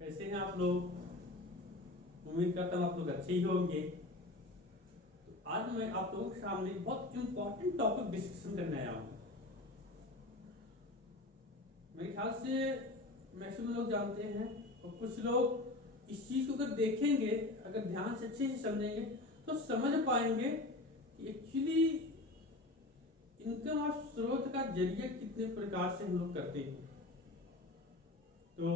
कैसे हैं आप लोग? उम्मीद करता हूँ आप लोग अच्छे ही होंगे। तो आज मैं आप लोगों के सामने बहुत इंपॉर्टेंट टॉपिक डिस्कशन करने आया हूँ। मेरे ख्याल से मैक्सिमम लोग जानते हैं और कुछ लोग इस चीज को अगर देखेंगे, अगर ध्यान से अच्छे से समझेंगे तो समझ पाएंगे कि एक्चुअली इनकम और स्रोत का जरिए कितने प्रकार से हम लोग करते हैं। तो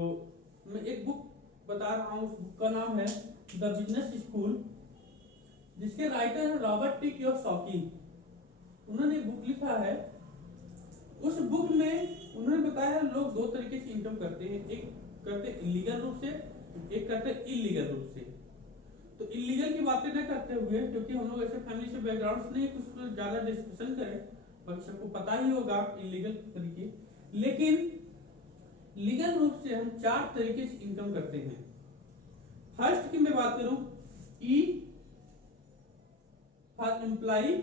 मैं एक बुक बता रहा हूँ, उस बुक का नाम है द बिजनेस स्कूल, जिसके राइटर है रॉबर्ट टी कियोसाकी। उन्होंने एक बुक लिखा है। उस बुक में उन्होंने बताया लोग दो तरीके से इनकम करते हैं, एक करते इलीगल रूप से, एक करते इलीगल रूप से। तो इलीगल की बातें न करते हुए, क्योंकि हम लोग ऐसे फैमिली से बैकग्राउंड से नहीं कुछ ज्यादा डिस्कशन करें, बाकी सबको पता ही होगा इलीगल तरीके। लेकिन लीगल रूप से हम 4 तरीके से इनकम करते हैं। फर्स्ट की मैं बात करूं, ई फॉर एम्प्लॉय,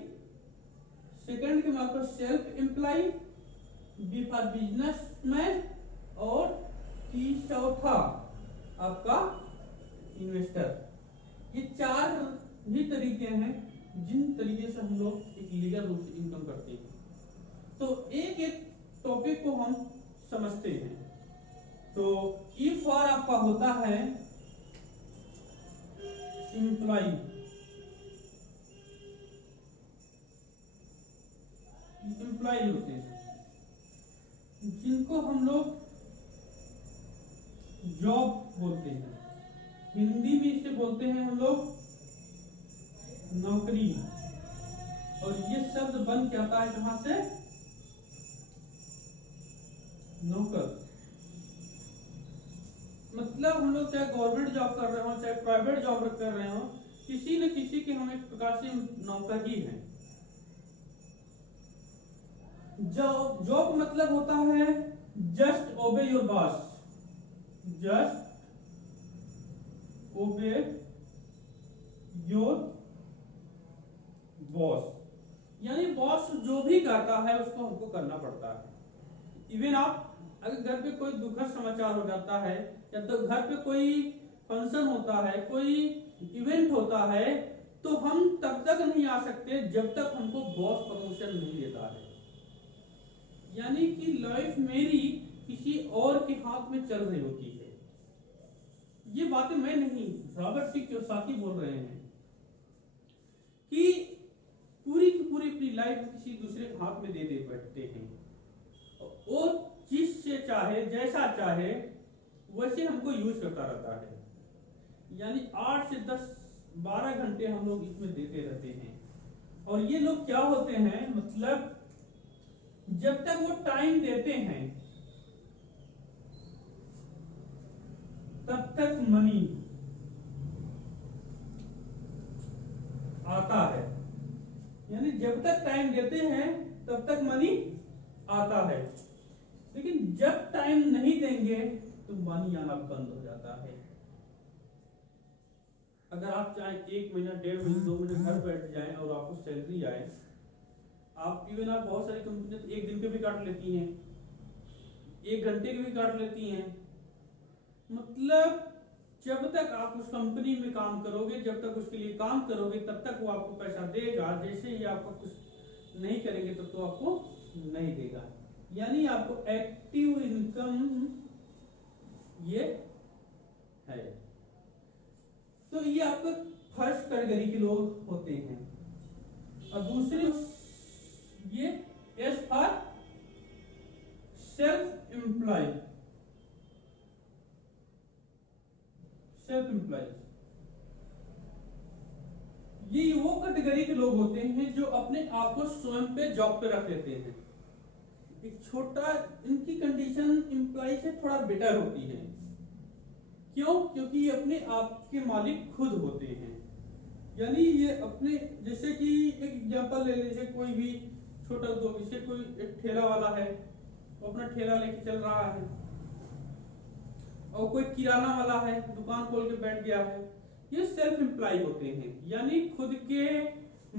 सेकंड की बात करूं self employ, B for businessman, और चौथा आपका इन्वेस्टर। ये 4 ही तरीके हैं जिन तरीके से हम लोग एक लीगल रूप से इनकम करते हैं। तो एक एक टॉपिक को हम समझते हैं। तो ई फॉर आपका होता है एम्प्लॉय, एम्प्लॉय होते हैं जिनको हम लोग जॉब बोलते हैं। हिंदी में इसे बोलते हैं हम लोग नौकरी। और ये शब्द बन के आता है कहां से? नौकर। मतलब हम लोग चाहे गवर्नमेंट जॉब कर रहे हो, चाहे प्राइवेट जॉब कर रहे हो, किसी न किसी के हम एक प्रकार से नौकर ही हैं। जॉब मतलब होता है जस्ट ओबे योर बॉस, जस्ट ओबे योर बॉस, यानी बॉस जो भी कहता है उसको हमको करना पड़ता है। इवन आप अगर घर पे कोई दुखद समाचार हो जाता है, या तो घर पे कोई फंक्शन होता है, कोई इवेंट होता है, तो हम तब तक नहीं आ सकते जब तक हमको बॉस परमिशन नहीं देता है। यानी कि लाइफ मेरी किसी और के हाथ में चल रही होती है। ये बातें मैं नहीं, रॉबर्ट टी कियोसाकी बोल रहे हैं कि पूरी की पूरी अपनी लाइफ किसी दूसरे के हाथ में दे दे बैठते हैं और जिससे चाहे जैसा चाहे वैसे हमको यूज करता रहता है। यानी 8 से 10 12 घंटे हम लोग इसमें देते रहते हैं। और ये लोग क्या होते हैं, मतलब जब तक वो टाइम देते हैं तब तक मनी आता है। यानी जब तक टाइम देते हैं तब तक मनी आता है, लेकिन जब टाइम नहीं देंगे तो मनी आना बंद हो जाता है। अगर आप चाहे 1 महीना, 1.5 महीना, 2 महीने घर बैठ जाएं और आपको सैलरी आए, आप इवन आप बहुत सारी कंपनियां तो 1 दिन के भी काट लेती हैं, 1 घंटे के भी काट लेती हैं। मतलब जब तक आप उस कंपनी में काम करोगे, जब तक उसके लिए काम करोगे, तब तक वो आपको पैसा देगा। जैसे ही आपका कुछ नहीं करेंगे तब तो आपको नहीं देगा। यानी आपको एक्टिव इनकम ये है। तो ये आपका फर्स्ट कैटेगरी के लोग होते हैं। और दूसरे ये S for self employ, self employ ये वो कैटेगरी के लोग होते हैं जो अपने आप को स्वयं पे जॉब पे रख लेते हैं। एक छोटा, इनकी कंडीशन एम्प्लॉय से थोड़ा बेटर होती है। क्यों? क्योंकि ये अपने आप के मालिक खुद होते हैं। यानी ये अपने, जैसे कि एक एग्जांपल ले लीजिए, कोई भी छोटा उद्योग, जैसे कोई एक ठेला वाला है, वो अपना ठेला लेके चल रहा है, और कोई किराना वाला है, दुकान खोल के बैठ गया है। ये सेल्फ एम्प्लॉय होते हैं, यानी खुद के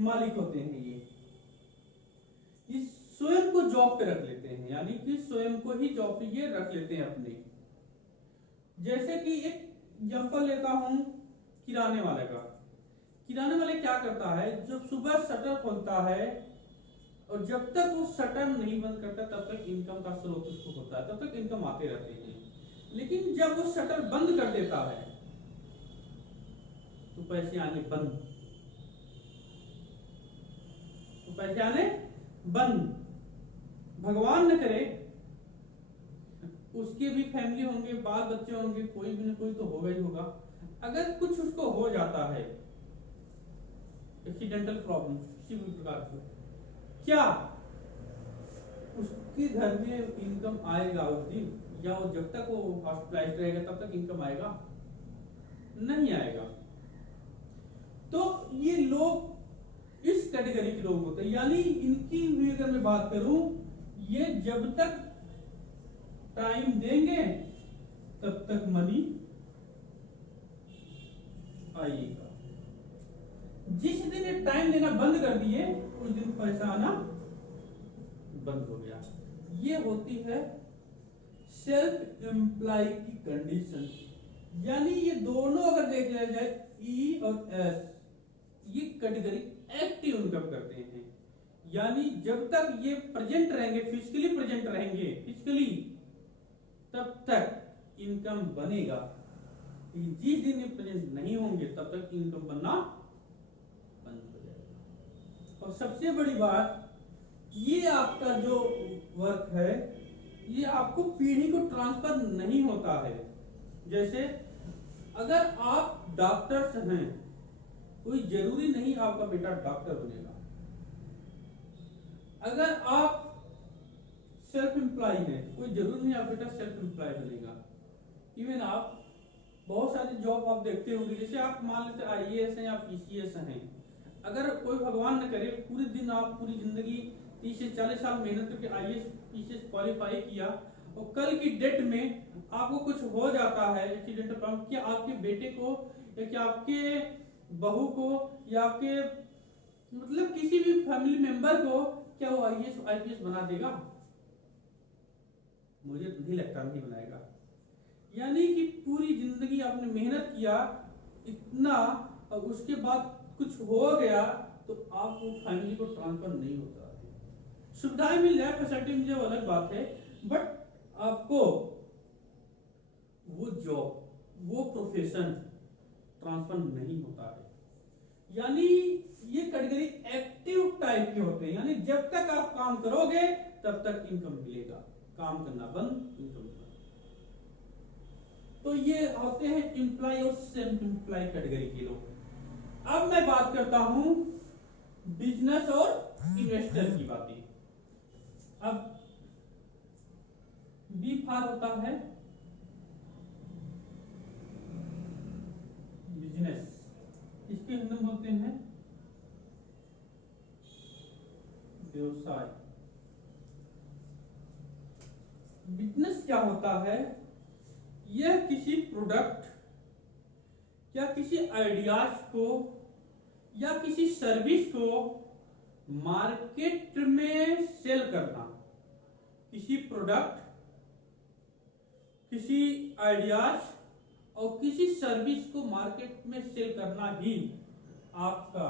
मालिक होते हैं। ये स्वयं को जॉब पे रख लेते हैं, यानी कि स्वयं को ही जॉब पे ये रख लेते हैं अपने। जैसे कि एक एग्जांपल लेता हूं किराने वाले का। किराने वाले क्या करता है, जब सुबह शटर खोलता है और जब तक वो शटर नहीं बंद करता तब तक इनकम का स्रोत उसको होता है, तब तक इनकम आते रहते हैं। लेकिन जब वो शटर बंद कर देता है तो पैसे आने बंद, तो पैसे आने बंद। भगवान न करे उसके भी फैमिली होंगे, बाल बच्चे होंगे, कोई भी न कोई तो होगा ही होगा। अगर कुछ उसको हो जाता है एक्सीडेंटल प्रॉब्लम किसी भी प्रकार से, क्या उसके घर में इनकम आएगा उस दिन, या वो जब तक वो हॉस्पिटलाइज्ड रहेगा तब तक इनकम आएगा? नहीं आएगा। तो ये लोग इस कैटेगरी के लोग होते हैं, यानी इनकी भी अगर मैं बात करूं, ये जब तक टाइम देंगे तब तक मनी आएगा। जिस दिन ये टाइम देना बंद कर दिए उस दिन पैसा आना बंद हो गया। ये होती है सेल्फ एम्प्लॉय की कंडीशन। यानी ये दोनों अगर देख लिया जाए, ई और एस, ये कैटेगरी एक्टिव इनकम करते हैं। यानी जब तक ये प्रेजेंट रहेंगे, फिजिकली प्रेजेंट रहेंगे, फिजिकली, तब तक इनकम बनेगा। जिस दिन ये प्रेजेंट नहीं होंगे तब तक इनकम बनना बंद हो जाएगा। और सबसे बड़ी बात, ये आपका जो वर्क है ये आपको पीढ़ी को ट्रांसफर नहीं होता है। जैसे अगर आप डॉक्टर्स हैं, कोई जरूरी नहीं आपका बेटा डॉक्टर बनेगा। अगर आप सेल्फ एम्प्लॉय है, कोई जरूरी नहीं आप बेटा सेल्फ एम्प्लॉय बनेगा। इवन आप बहुत सारे जॉब आप देखते होंगे, जैसे आप मान लेते आईएएस हैं या पीसीएस हैं। अगर कोई भगवान न करे पूरे दिन आप पूरी जिंदगी 30 से 40 साल मेहनत करके आईएएस पीसीएस क्वालिफाई किया और कल की डेट में आपको कुछ हो जाता है एक्सीडेंटल प्रॉब्लम, क्या आपके बेटे को या क्या आपके बहू को या आपके मतलब किसी भी फैमिली मेंबर को क्या वो आईएएस आईपीएस बना देगा? मुझे तो नहीं लगता, नहीं बनाएगा। यानी कि पूरी जिंदगी आपने मेहनत किया इतना और उसके बाद कुछ हो गया तो आप वो फैमिली को ट्रांसफर नहीं होता है। सुविधाएं मिल जाए, फैसिलिटी मिल जाए, अलग बात है, बट आपको वो जॉब वो प्रोफेशन ट्रांसफर नहीं होता है। यानी ये कैटेगरी एक्टिव टाइप के होते हैं, यानी जब तक आप काम करोगे तब तक इनकम मिलेगा, काम करना बंद, इनकम बंद। तो ये होते हैं एम्प्लॉय और सेल्फ एम्प्लॉय कैटेगरी के लोग। अब मैं बात करता हूं बिजनेस और इन्वेस्टर की बातें। अब बी फार होता है बिजनेस, इसके हिंदी में बोलते हैं व्यवसाय। बिजनेस क्या होता है? यह किसी प्रोडक्ट या किसी आइडियाज को या किसी सर्विस को मार्केट में सेल करना। किसी प्रोडक्ट, किसी आइडियाज और किसी सर्विस को मार्केट में सेल करना ही आपका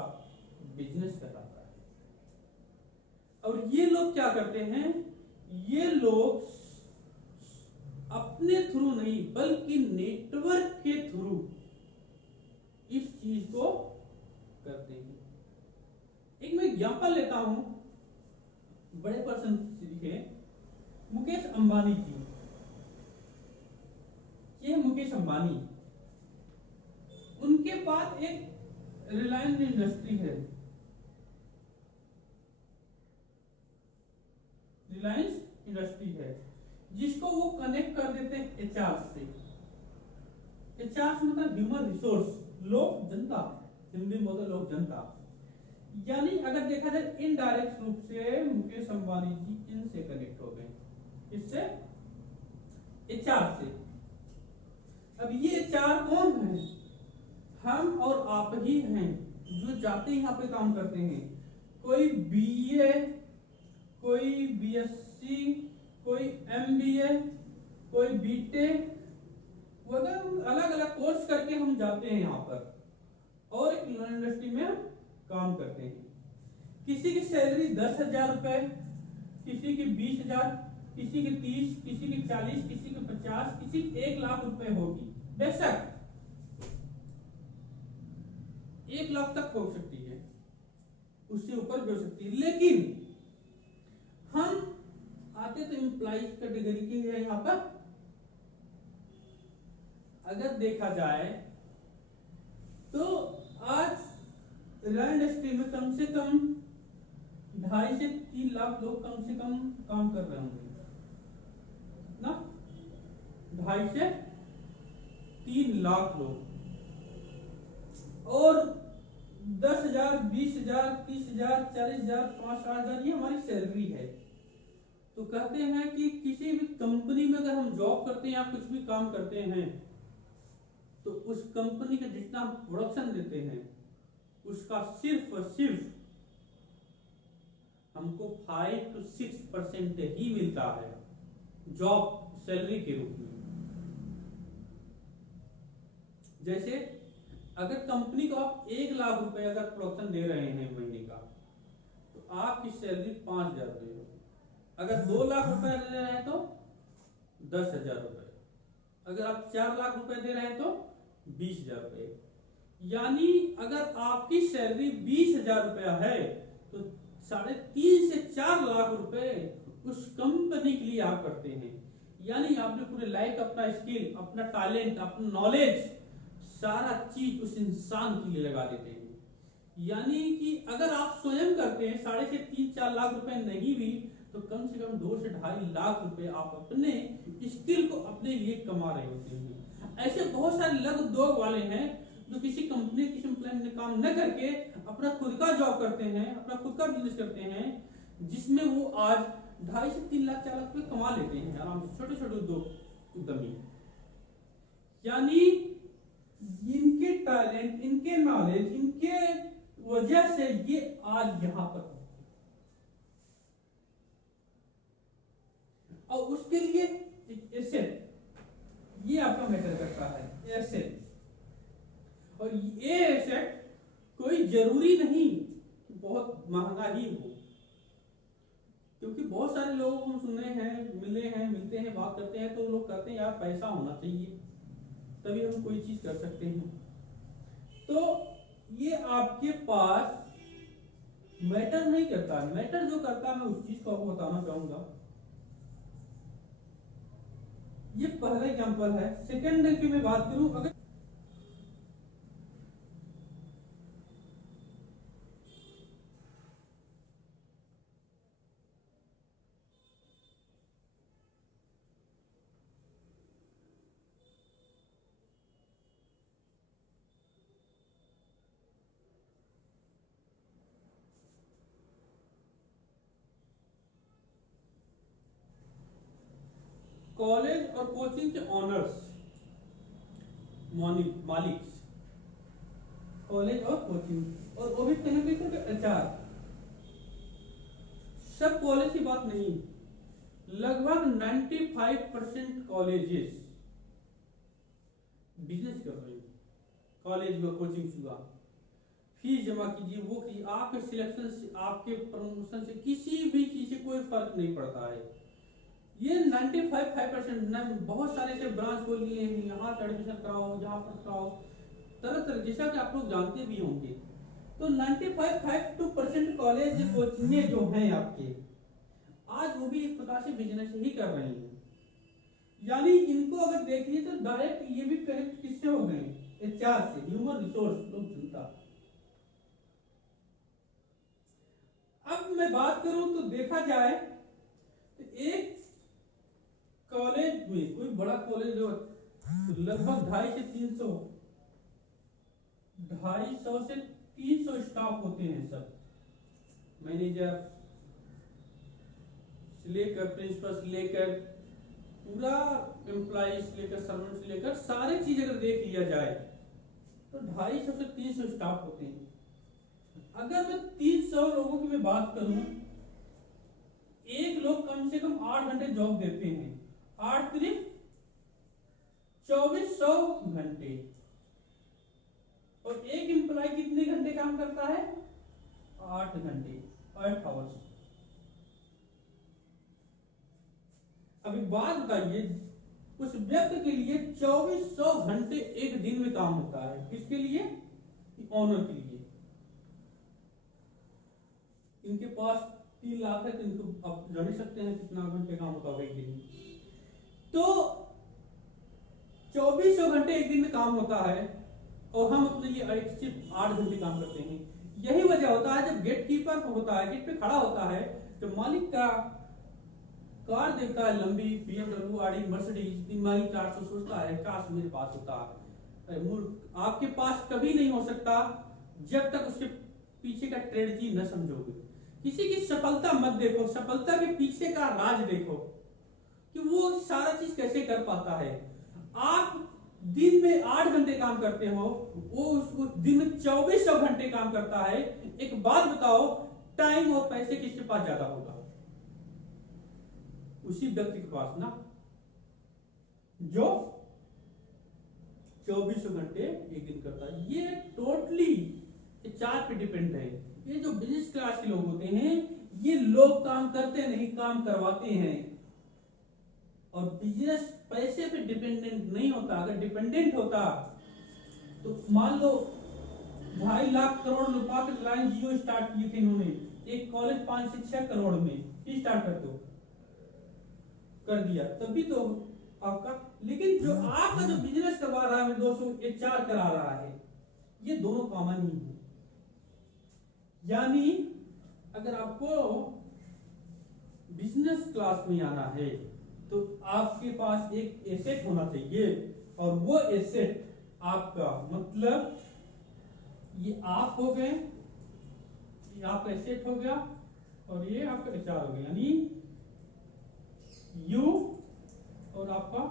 बिजनेस कहलाता है। और ये लोग क्या करते हैं? ये लोग अपने थ्रू नहीं बल्कि नेटवर्क के थ्रू इस चीज को करते हैं। एक मैं एग्जांपल लेता हूं, बड़े पर्सन के मुकेश अंबानी जी। ये मुकेश अंबानी, उनके पास एक रिलायंस इंडस्ट्री है, रिलायंस इंडस्ट्री है, जिसको वो कनेक्ट कर देते हैं एचआर से। एचआर मतलब ह्यूमन रिसोर्स, लोग जनता, हिंदी में बोलते लोग जनता। यानी अगर देखा जाए इनडायरेक्ट रूप से मुकेश अंबानी जी इनसे कनेक्ट हो गए, इससे एचआर से। अब ये एचआर कौन है? हम और आप ही हैं जो जाते यहाँ पे काम करते हैं। कोई बीए, कोई बीएससी, कोई एमबीए, कोई बीटेक, वो अगर अलग अलग कोर्स करके हम जाते हैं यहाँ पर और एक इंडस्ट्री में हम काम करते हैं। किसी की सैलरी 10,000 रुपए, किसी की 20,000, किसी की 30, किसी की 40, किसी की 50, किसी की 1,00,000 रुपए होगी। बेशक 1,00,000 तक हो सकती है, उससे ऊपर भी हो सकती है, लेकिन हम आते तो एम्प्लॉइज कैटेगरी के हैं यहाँ पर। अगर देखा जाए तो आज रैंड इंडस्ट्री में कम से कम 2.5 से 3 लाख लोग कम से कम काम कर रहे होंगे ना, 2.5 से 3 लाख लोग, और 10,000, 20,000, 30,000, 40,000, 50,000 ये हमारी सैलरी है। तो कहते हैं कि किसी भी कंपनी में अगर हम जॉब करते हैं या कुछ भी काम करते हैं तो उस कंपनी का जितना प्रोडक्शन देते हैं उसका सिर्फ और सिर्फ हमको 5 to 6% ही मिलता है जॉब सैलरी के रूप में। जैसे अगर कंपनी को आप 1,00,000 रुपए अगर प्रोडक्शन दे रहे हैं महीने का तो आपकी सैलरी 5,000 रुपए होगी। अगर 2,00,000 रुपए दे रहे हैं तो 10,000 रुपए, अगर आप 4,00,000 रुपए दे रहे हैं तो 20,000 रुपए। यानी अगर आपकी सैलरी 20,000 रुपया है तो 3.5 से 4 लाख रुपए उस कंपनी के लिए आप करते हैं। यानी आपने पूरे लाइफ अपना स्किल, अपना टैलेंट, अपना नॉलेज, सारा चीज उस इंसान के लिए लगा देते हैं। यानी कि अगर आप स्वयं करते हैं 3.5-4 लाख रुपए नहीं भी तो कम से कम 2 से 2.5 लाख रुपए आप अपने स्किल को अपने लिए कमा रहे होते हैं। ऐसे बहुत सारे लघु उद्योग वाले हैं जो किसी कंपनी, किसी एम्प्लॉय में काम न करके अपना खुद का जॉब करते हैं, अपना खुद का बिजनेस करते हैं, जिसमें वो आज 2.5 से 3 लाख 4 लाख रुपए कमा लेते हैं आराम से, छोटे छोटे उद्यमी। यानी इनके टैलेंट, इनके नॉलेज, इनके वजह से ये आज यहां पर, और उसके लिए एसेट ये आपका मैटर करता है, एसेट। और ये एसेट कोई जरूरी नहीं कि बहुत महंगा ही हो, क्योंकि बहुत सारे लोगों को हम सुने हैं, मिलते हैं, बात करते हैं तो लोग कहते हैं यार पैसा होना चाहिए तभी हम कोई चीज कर सकते हैं। तो ये आपके पास मैटर नहीं करता। मैटर जो करता है मैं उस चीज को आपको बताना चाहूंगा। ये पहला एग्जांपल है। सेकंड की मैं बात करूं, अगर कॉलेज और कोचिंग के ऑनर्स, मालिक, कॉलेज और कोचिंग, और वो भी कहीं एचआर, सब कॉलेज की बात नहीं, लगभग 95% कॉलेजेस बिजनेस कर रहे हैं। कॉलेज हुआ, कोचिंग हुआ, फीस जमा कीजिए, वो कीजिए, आपके सिलेक्शन से, आपके प्रमोशन से, किसी भी चीज से कोई फर्क नहीं पड़ता है। ये 95% बहुत सारे से ब्रांच खोल लिए हैं, यहाँ पर एडमिशन कराओ, यहाँ पर कराओ, तरह तरह, जैसा कि आप लोग जानते भी होंगे। तो 95% कॉलेज कोचिंग जो हैं आपके, आज वो भी एक प्रकार से बिजनेस ही कर रही हैं। यानी इनको अगर देखिए तो डायरेक्ट ये भी कनेक्ट किससे हो गए, एचआर से, ह्यूमन रिसोर्स, लोग जनता। अब मैं बात करूं तो देखा जाए तो एक कॉलेज में, कोई बड़ा कॉलेज हो, लगभग 250 से 300 स्टाफ होते हैं, सब मैनेजर से लेकर प्रिंसिपल से लेकर पूरा एम्प्लॉय से लेकर सर्वेंट से लेकर सारी चीज अगर देख लिया जाए तो 250 से 300 स्टाफ होते हैं। अगर मैं 300 लोगों की मैं बात करूं, एक लोग कम से कम 8 घंटे जॉब देते हैं, 8 3 2400 घंटे। और एक एम्प्लॉय कितने घंटे काम करता है? 8 घंटे, 8 आवर्स। अभी बात बताइए, उस व्यक्ति के लिए 2400 घंटे एक दिन में काम होता है। किसके लिए? ऑनर के लिए। इनके पास 3 लाख है, तो इनको आप जान ही सकते हैं कितना घंटे काम होता होगा एक दिन में। तो 2400 घंटे एक दिन में काम होता है, और हम अपने लिए सिर्फ 8 घंटे काम करते हैं। यही वजह होता है, जब गेट कीपर होता है, गेट पे खड़ा होता है, तो मालिक का कार देखता है लंबी, BMW, आड़ी, मर्सिडीज, दिमागी कार से सोचता है काश मेरे पास होता। आपके पास कभी नहीं हो सकता जब तक उसके पीछे का ट्रेजेडी न समझोगे। किसी की सफलता मत देखो, सफलता के पीछे का राज देखो कि वो सारा चीज कैसे कर पाता है। आप दिन में 8 घंटे काम करते हो, वो उसको दिन में 2400 घंटे काम करता है। एक बात बताओ, टाइम और पैसे किसके पास ज्यादा होगा? उसी व्यक्ति के पास ना, जो 2400 घंटे एक दिन करता है। ये टोटली चार्ट पे डिपेंड है। ये जो बिजनेस क्लास के लोग होते हैं, ये लोग काम करते नहीं, काम करवाते हैं। और बिजनेस पैसे पे डिपेंडेंट नहीं होता। अगर डिपेंडेंट होता तो मान लो 2.5 लाख करोड़ रुपए के रिलायंस जियो स्टार्ट किए थे इन्होंने, एक कॉलेज 5 से 6 करोड़ में स्टार्ट कर दिया, तभी तो आपका। लेकिन जो आपका जो बिजनेस करवा रहा है दोस्तों, HR करा रहा है, ये दोनों कॉमन ही है। यानी अगर आपको बिजनेस क्लास में आना है तो आपके पास एक एसेट होना चाहिए, और वो एसेट आपका मतलब ये आप हो गए, ये आपका एसेट हो गया, और ये आपका HR हो गया। यानी यू और आपका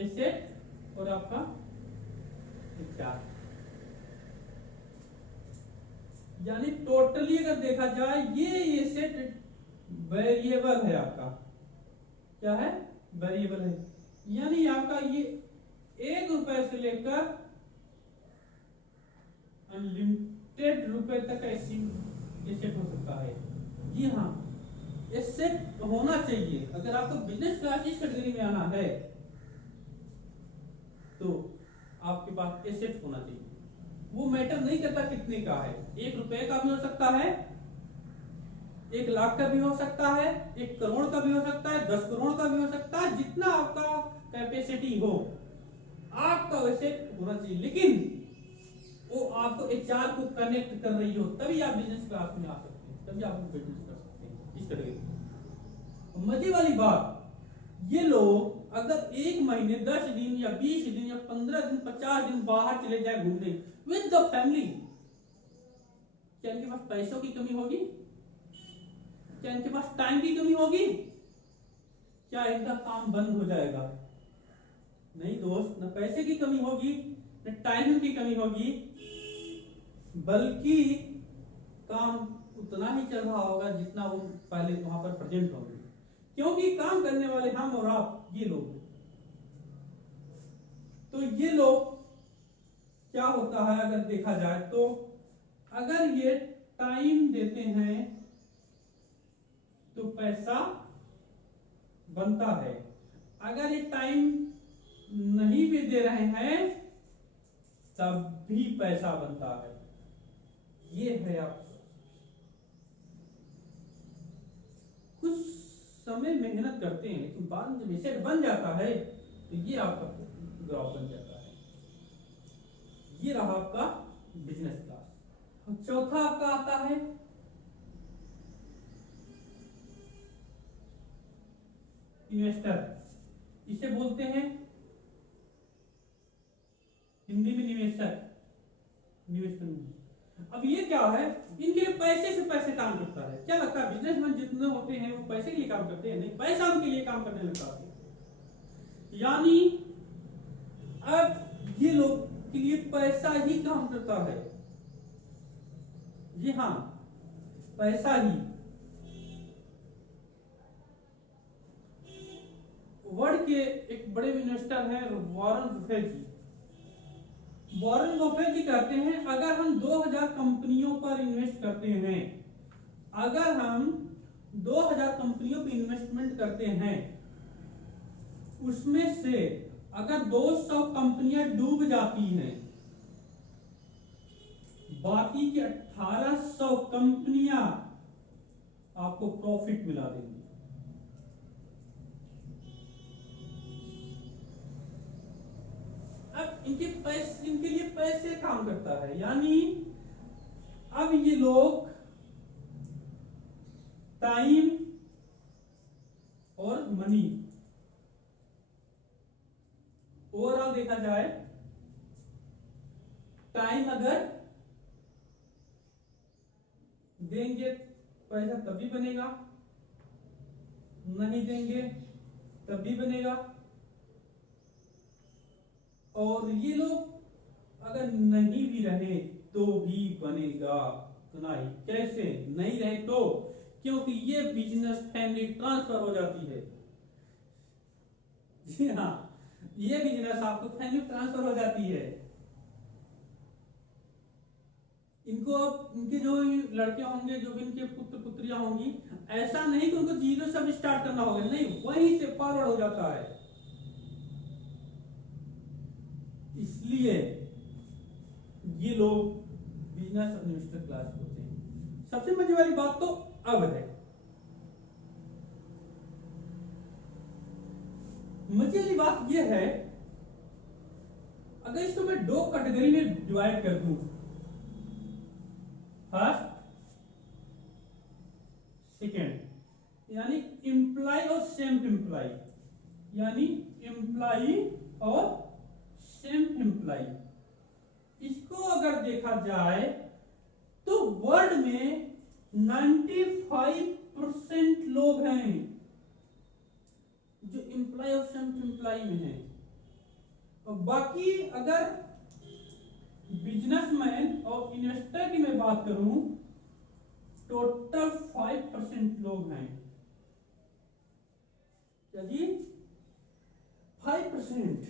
एसेट और आपका HR। यानी टोटली अगर देखा जाए, ये एसेट वेरिएबल है आपका। क्या है? वेरिएबल है। यानी आपका ये 1 रुपए से लेकर अनलिमिटेड रुपए तक ऐसी एसेट हो सकता है। जी हाँ, एसेट होना चाहिए। अगर आपको बिजनेस क्लास इस कैटेगरी में आना है तो आपके पास एसेट होना चाहिए। वो मैटर नहीं करता कितने का है, 1 रुपए का भी हो सकता है, 1 लाख का भी हो सकता है, 1 करोड़ का भी हो सकता है, 10 करोड़ का भी हो सकता है। जितना आपका कैपेसिटी हो, आपका वैसे होना चाहिए। लेकिन वो आपको HR को कनेक्ट कर रही हो, तभी आप बिजनेस क्लास में आ सकते हैं, तभी आप बिजनेस कर सकते हैं इस तरह। मजे वाली बात, ये लोग अगर 1 महीने 10 दिन या 20 दिन या 15 दिन 50 दिन बाहर चले जाए घूमने विद द फैमिली, क्या इनके पास पैसों की कमी होगी? क्या इनके पास टाइम की कमी होगी? क्या इनका काम बंद हो जाएगा? नहीं दोस्त, न पैसे की कमी होगी, न टाइम की कमी होगी, बल्कि काम उतना ही चल रहा होगा जितना वो पहले वहां पर प्रेजेंट होंगे। क्योंकि काम करने वाले हम और आप, ये लोग। तो ये लोग क्या होता है अगर देखा जाए तो, अगर ये टाइम देते हैं तो पैसा बनता है। अगर ये टाइम नहीं भी दे रहे हैं तब भी पैसा बनता है। ये है आप कुछ समय मेहनत करते हैं, लेकिन बाद में जब एसेट बन जाता है तो ये आपका ग्राफ बन जाता है। ये रहा आपका बिजनेस क्लास। चौथा आपका आता है इन्वेस्टर। इसे बोलते हैं हिंदी में निवेशक, निवेशक। अब ये क्या है, इनके लिए पैसे से पैसे काम करता है। क्या लगता है बिजनेसमैन जितने होते हैं वो पैसे के लिए काम करते हैं? नहीं, पैसा उनके लिए काम करने लगता है। यानी अब ये लोग के लिए पैसा ही काम करता है। जी हाँ, पैसा ही। वर्ल्ड के एक बड़े इन्वेस्टर हैं वॉरेन बफेट जी। वॉरेन बफेट जी कहते हैं अगर हम 2000 कंपनियों पर इन्वेस्ट करते हैं, अगर हम 2000 कंपनियों पर इन्वेस्टमेंट करते हैं, उसमें से अगर 200 कंपनियां डूब जाती हैं, बाकी की 1800 कंपनियां आपको प्रॉफिट मिला देंगी। अब इनके लिए पैसे काम करता है, यानी अब ये लोग टाइम और मनी, ओवरऑल देखा जाए टाइम अगर देंगे पैसा तब भी बनेगा, नहीं देंगे तब भी बनेगा, और ये लोग अगर नहीं भी रहे तो भी बनेगा। सुनाई कैसे नहीं रहे तो, क्योंकि ये बिजनेस फैमिली ट्रांसफर हो जाती है। जी हाँ, ये बिजनेस आपको फैमिली ट्रांसफर हो जाती है। इनको इनके जो लड़के होंगे, जो भी इनके पुत्र पुत्रियां होंगी, ऐसा नहीं कि उनको जीरो से भी स्टार्ट करना होगा, नहीं, वहीं से फॉरवर्ड हो जाता है। इसलिए ये लोग बिजनेस इन्वेस्टर क्लास होते हैं। सबसे मजे वाली बात तो अब है, मजे वाली बात यह है, अगर इसको मैं दो कैटेगरी में डिवाइड कर दूं, फर्स्ट सेकेंड, यानी एम्प्लॉय और सेल्फ एम्प्लॉय, यानी एम्प्लॉय और सेल्फ एम्प्लॉय, इसको अगर देखा जाए तो वर्ल्ड में 95% लोग हैं जो एम्प्लॉय और सेल्फ एम्प्लॉय में हैं, और बाकी अगर बिजनेसमैन और इन्वेस्टर की मैं बात करूं, टोटल 5% लोग हैं। क्या जी? 5%।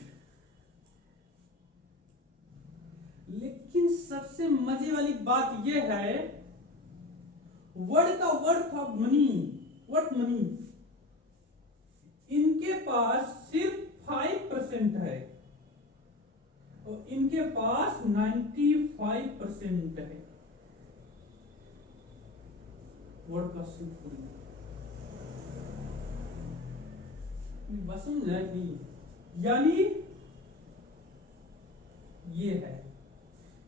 लेकिन सबसे मजे वाली बात यह है, वर्ल्ड का worth of money, worth money, इनके पास सिर्फ 5% है और इनके पास 95% है। वर्ल्ड का सिर्फ समझ है कि, यानी ये है,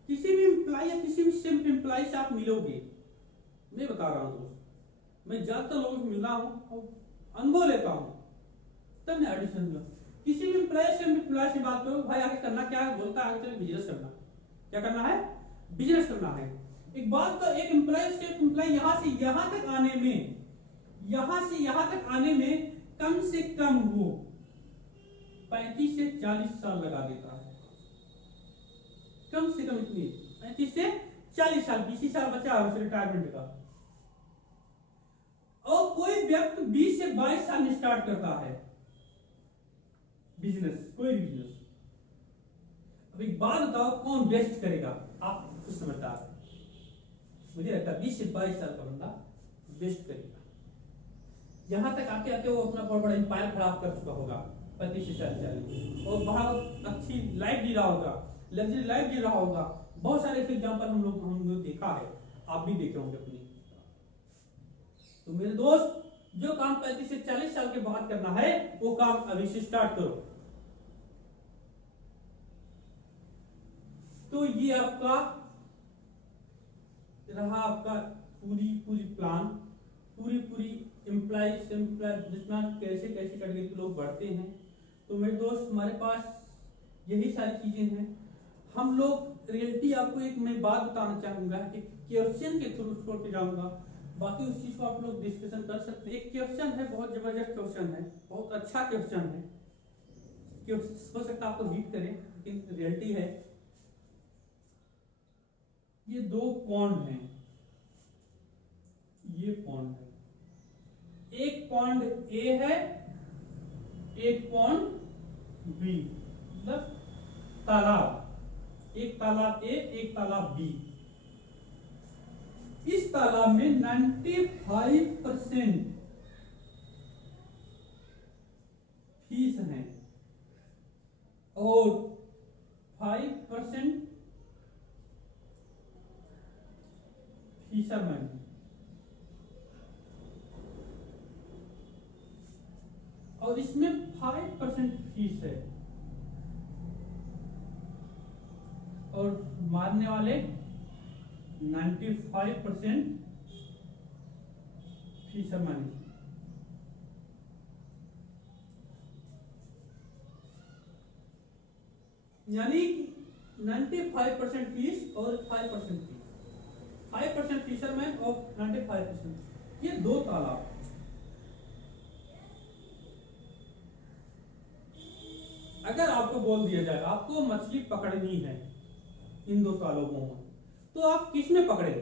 किसी भी एम्प्लॉय या किसी भी सेल्फ एम्प्लॉय से आप मिलोगे, मैं बता रहा हूं दोस्त, मैं ज्यादातर लोगों से मिल रहा हूं और अनुभव लेता हूं, तब मैं एडिशन दूंगा। किसी भी एम्प्लॉय से एम्प्लॉय से बात करो, भाई आगे करना क्या है, बोलता है आगे चले बिजनेस करना। क्या करना है? बिजनेस करना है। एक बात तो, एक एम्प्लॉय से एम्प्लॉय यहां से यहां तक आने में, यहां से यहां तक आने में कम से कम वो 35 से 40 साल लगा देता है, कम से कम इतनी 35 से 40 साल, 20 साल बचा है उसे रिटायरमेंट का। और कोई व्यक्ति 20 से 22 साल में स्टार्ट करता है बिजनेस, कोई भी बिजनेस। अब एक बात बताओ, कौन बेस्ट करेगा? आप कुछ समझदार, मुझे लगता है 20 से 22 साल का बंदा बेस्ट करेगा। यहां तक आके आके वो अपना बहुत बड़ा एम्पायर खराब कर चुका होगा 35 से 40 साल, और बहुत अच्छी लाइफ जी रहा होगा, लग्जरी लाइफ जी रहा होगा। बहुत सारे ऐसे एग्जाम्पल हम लोग देखा है, आप भी देखे होंगे अपनी। तो मेरे दोस्त, जो काम 35 से 40 साल के बाद करना है, वो काम अभी से स्टार्ट करो। तो ये आपका रहा, आपका पूरी प्लान, पूरी एम्प्लॉय बिजनेस कैसे कैसे कैटेगरी के लोग बढ़ते हैं। तो मेरे दोस्त, हमारे पास यही सारी चीजें हैं। हम लोग रियलिटी, आपको एक मैं बात बताना चाहूंगा, एक क्वेश्चन के थ्रू छोड़ के जाऊंगा, बाकी उस चीज को आप लोग डिस्कशन कर सकते हैं। एक क्वेश्चन है, बहुत जबरदस्त क्वेश्चन है, बहुत अच्छा क्वेश्चन है, हो सकता है आपको बीट करे, लेकिन रियलिटी है। ये दो पॉन्ड हैं, ये पॉन्ड है, एक पॉन्ड ए है एक पॉन्ड बी, मतलब तालाब, एक तालाब ए एक तालाब बी। इस तालाब में 95% फीस है और 5% फिशरमैन। और इसमें 5% फीस है और मारने वाले 95% फिशरमैन। यानी 95% फीस और 5% फीस, 5% फिशरमैन और 95%, ये दो तालाब। अगर आपको बोल दिया जाए आपको मछली पकड़नी है इन दो तालाबों में, तो आप किस में पकड़ेंगे?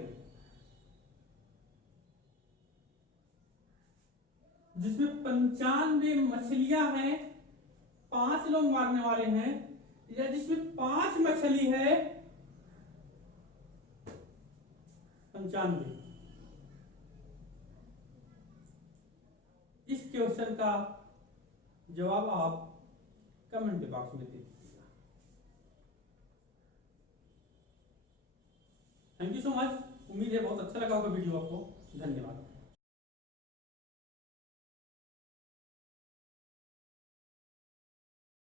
जिसमें 95 मछलियां हैं, 5 लोग मारने वाले हैं, या जिसमें 5 मछली है 95? इस क्वेश्चन का जवाब आप कमेंट बॉक्स में दीजिए। Thank you so much. उम्मीद है बहुत अच्छा लगा होगा वीडियो आपको। धन्यवाद।